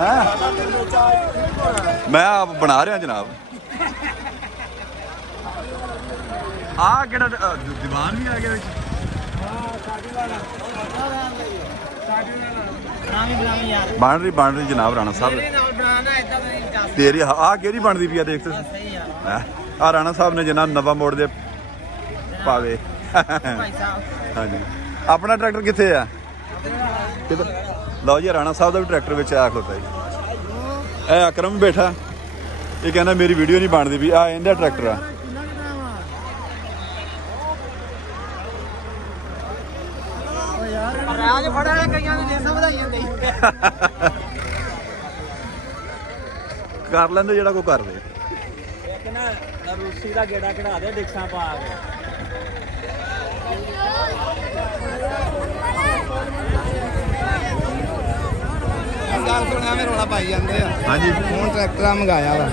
हैं मैं आप बना रहा जनाब आ केड़ा दीवान भी आ गया बन रही जनाब राणा साहब तेरी आ केड़ी बनती पी देख आ राणा साहब ने जनाब नवा मोड़ दे पावे हाँ जी अपना ट्रैक्टर कितने है लो जी राणा साहब का भी ट्रैक्टर में आ खलोता जी ए अकरम बैठा ये कहना मेरी वीडियो नहीं बनती भी आ इनका ट्रैक्टर आ कर लेंदे जेड़ा कोई कर दे एक ना रूसी दा गेड़ा कढ़ा दे डिक्सां पा के गल सुणिया में रौला पाई जांदे आ हां जी हुण ट्रैक्टर मंगाया वा